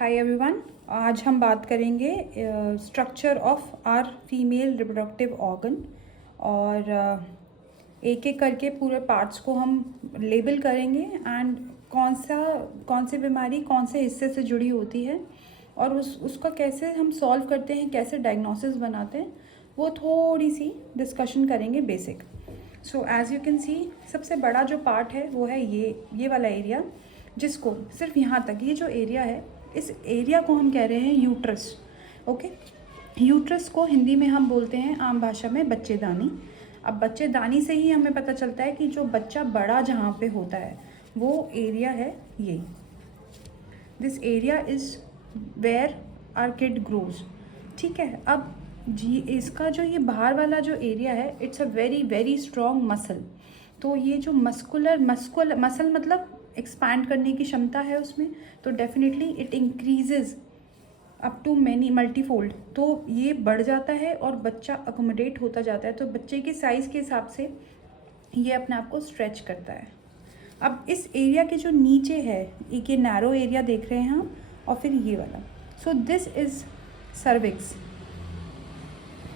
Hi everyone. आज हम बात करेंगे structure of our female reproductive organ और एक एक करके पूरे पार्ट्स को हम लेबल करेंगे एंड कौन सी बीमारी कौन से हिस्से से जुड़ी होती है और उसका कैसे हम सॉल्व करते हैं, कैसे डायग्नोसिस बनाते हैं, वो थोड़ी सी डिस्कशन करेंगे basic. So as you can see, सबसे बड़ा जो पार्ट है वो है ये वाला एरिया, जिसको सिर्फ यहाँ तक, ये जो एरिया है इस एरिया को हम कह रहे हैं यूट्रस। ओके, यूट्रस को हिंदी में हम बोलते हैं आम भाषा में बच्चेदानी। अब बच्चेदानी से ही हमें पता चलता है कि जो बच्चा बड़ा जहाँ पे होता है वो एरिया है ये। This area is where our kid grows. ठीक है, अब जी इसका जो ये बाहर वाला जो एरिया है, it's a very very strong muscle. तो ये जो मसल मतलब एक्सपैंड करने की क्षमता है उसमें, तो definitely it increases up to many multifold. तो ये बढ़ जाता है और बच्चा अकोमोडेट होता जाता है, तो बच्चे की साइज़ के हिसाब से ये अपने आप को स्ट्रेच करता है। अब इस एरिया के जो नीचे है, एक ये नैरो एरिया देख रहे हैं हम, और फिर ये वाला, सो दिस इज़ सर्विक्स।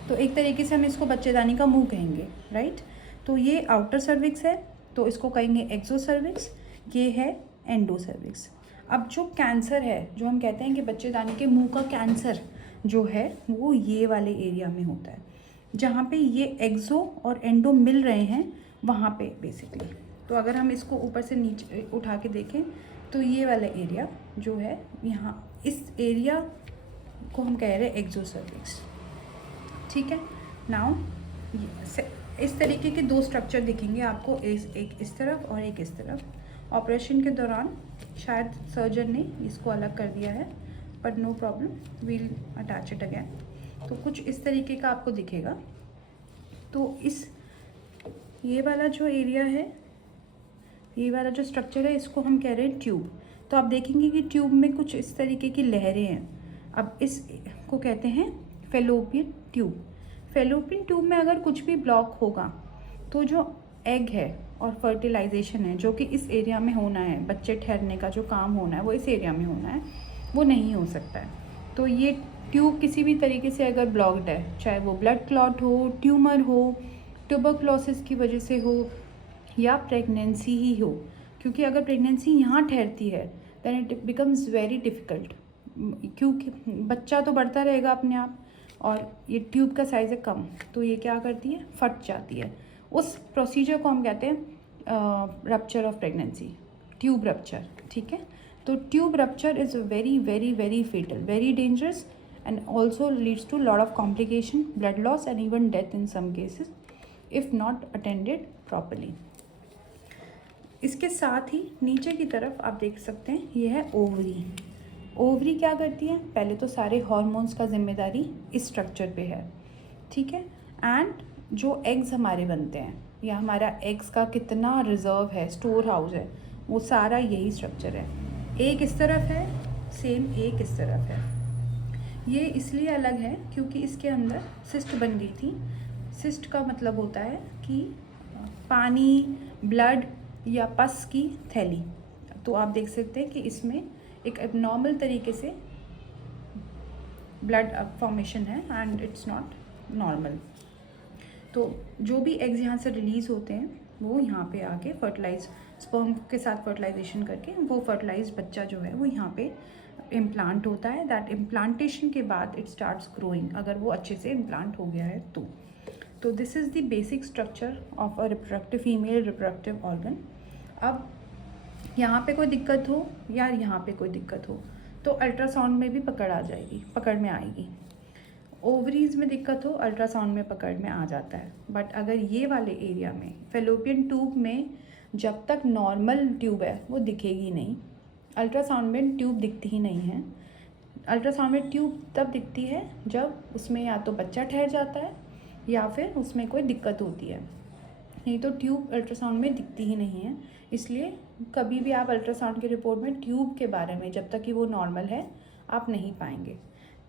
तो एक तरीके से हम इसको बच्चेदानी का मुंह कहेंगे, राइट। तो ये आउटर सर्विक्स है, तो इसको कहेंगे एक्सो सर्विक्स। ये है एंडो सर्विक्स। अब जो कैंसर है, जो हम कहते हैं कि बच्चेदानी के मुंह का कैंसर जो है, वो ये वाले एरिया में होता है, जहाँ पे ये एक्सो और एंडो मिल रहे हैं, वहाँ पे बेसिकली। तो अगर हम इसको ऊपर से नीचे उठा के देखें तो ये वाला एरिया जो है यहाँ, इस एरिया को हम कह रहे हैं एक्सो सर्विक्स। ठीक है, नाउ इस तरीके के दो स्ट्रक्चर दिखेंगे आपको, एक इस तरफ और एक इस तरफ। ऑपरेशन के दौरान शायद सर्जन ने इसको अलग कर दिया है, but no problem, we'll attach it again. तो कुछ इस तरीके का आपको दिखेगा। तो ये वाला जो एरिया है, ये वाला जो स्ट्रक्चर है, इसको हम कह रहे हैं ट्यूब। तो आप देखेंगे कि ट्यूब में कुछ इस तरीके की लहरें हैं। अब इसको कहते हैं फैलोपियन ट्यूब। फैलोपियन ट्यूब में अगर कुछ भी ब्लॉक होगा तो जो एग है और फर्टिलाइजेशन है, जो कि इस एरिया में होना है, बच्चे ठहरने का जो काम होना है वो इस एरिया में होना है, वो नहीं हो सकता है। तो ये ट्यूब किसी भी तरीके से अगर ब्लॉक्ड है, चाहे वो ब्लड क्लॉट हो, ट्यूमर हो, ट्यूबरक्लोसिस की वजह से हो, या प्रेगनेंसी ही हो, क्योंकि अगर प्रेगनेंसी यहाँ ठहरती है then it becomes very difficult, क्योंकि बच्चा तो बढ़ता रहेगा अपने आप और ये ट्यूब का साइज़ है कम, तो ये क्या करती है, फट जाती है। उस प्रोसीजर को हम कहते हैं rupture of pregnancy, tube rupture. ठीक है, तो tube rupture is very very very fatal, very dangerous and also leads to lot of complication, blood loss and even death in some cases if not attended properly. इसके साथ ही नीचे की तरफ आप देख सकते हैं, ये है ओवरी। ओवरी क्या करती है, पहले तो सारे हॉर्मोन्स का जिम्मेदारी इस स्ट्रक्चर पे है। ठीक है, एंड जो एग्स हमारे बनते हैं, या हमारा एग्स का कितना रिजर्व है, स्टोर हाउस है, वो सारा यही स्ट्रक्चर है। एक इस तरफ है, सेम एक इस तरफ है। ये इसलिए अलग है क्योंकि इसके अंदर सिस्ट बन गई थी। सिस्ट का मतलब होता है कि पानी, ब्लड या पस की थैली। तो आप देख सकते हैं कि इसमें एक एबनॉर्मल तरीके से ब्लड फॉर्मेशन है एंड इट्स नॉट नॉर्मल। तो जो भी एग्स यहाँ से रिलीज़ होते हैं वो यहाँ पे आके फर्टिलाइज, स्पर्म के साथ फर्टिलाइजेशन करके वो फर्टिलाइज बच्चा जो है वो यहाँ पे इम्प्लांट होता है। दैट इम्प्लांटेशन के बाद इट स्टार्ट्स ग्रोइंग, अगर वो अच्छे से इम्प्लांट हो गया है तो this is the basic structure of a reproductive female reproductive organ. अब यहाँ पे कोई दिक्कत हो या यहाँ पे कोई दिक्कत हो तो अल्ट्रासाउंड में भी पकड़ में आएगी। ओवरीज में दिक्कत हो, अल्ट्रासाउंड में पकड़ में आ जाता है। बट अगर ये वाले एरिया में, फैलोपियन ट्यूब में, जब तक नॉर्मल ट्यूब है वो दिखेगी नहीं। अल्ट्रासाउंड में ट्यूब दिखती ही नहीं है। अल्ट्रासाउंड में ट्यूब तब दिखती है जब उसमें या तो बच्चा ठहर जाता है या फिर उसमें कोई दिक्कत होती है, नहीं तो ट्यूब अल्ट्रासाउंड में दिखती ही नहीं है। इसलिए कभी भी आप अल्ट्रासाउंड की रिपोर्ट में ट्यूब के बारे में, जब तक कि वो नॉर्मल है, आप नहीं पाएंगे।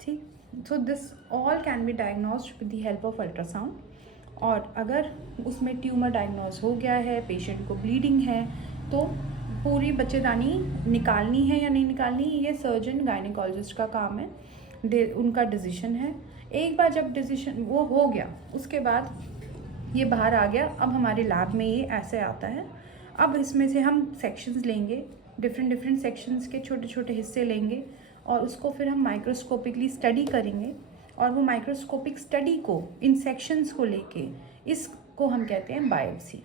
ठीक, so this all can be diagnosed with the help of ultrasound. और अगर उसमें ट्यूमर डायग्नोज हो गया है, पेशेंट को ब्लीडिंग है, तो पूरी बच्चेदानी निकालनी है या नहीं निकालनी, ये सर्जन गायनेकोलॉजिस्ट का काम है, उनका डिसीजन है। एक बार जब डिसीजन वो हो गया, उसके बाद ये बाहर आ गया, अब हमारे लैब में ये ऐसे आता है। अब इसमें से हम सेक्शंस लेंगे, डिफरेंट सेक्शंस के छोटे छोटे हिस्से लेंगे और उसको फिर हम माइक्रोस्कोपिकली स्टडी करेंगे। और वो माइक्रोस्कोपिक स्टडी को, इन सेक्शंस को लेके, इसको हम कहते हैं बायोप्सी।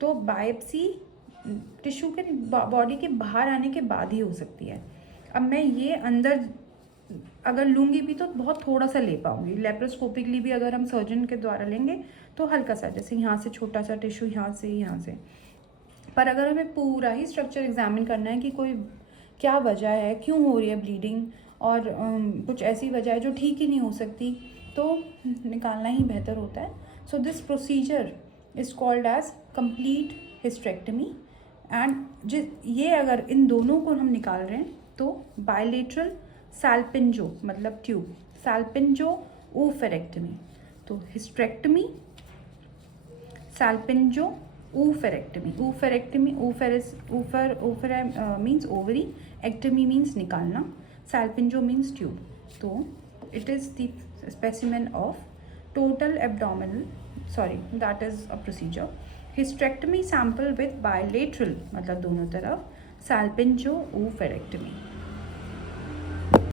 तो बायोप्सी टिश्यू के बॉडी के बाहर आने के बाद ही हो सकती है। अब मैं ये अंदर अगर लूँगी भी तो बहुत थोड़ा सा ले पाऊँगी। लेप्रोस्कोपिकली भी अगर हम सर्जन के द्वारा लेंगे तो हल्का सा, जैसे यहाँ से छोटा सा टिश्यू, यहाँ से। पर अगर हमें पूरा ही स्ट्रक्चर एग्जामिन करना है कि कोई क्या वजह है, क्यों हो रही है ब्लीडिंग, और कुछ ऐसी वजह है जो ठीक ही नहीं हो सकती, तो निकालना ही बेहतर होता है। So this procedure is called as complete hysterectomy. And ये अगर इन दोनों को हम निकाल रहे हैं तो बायलेटरल सैल्पिंजो मतलब ट्यूब, सैल्पिंजो ओफेरेक्टमी। तो hysterectomy, salpingo oophorectomy. Oophor means ovary, ectomy means निकालना, सैल्पिंजो मीन्स ट्यूब। तो it is the specimen of total abdominal, that is a procedure. Hysterectomy sample with bilateral मतलब दोनों तरफ, सैल्पिंजो ओफेरेक्टमी।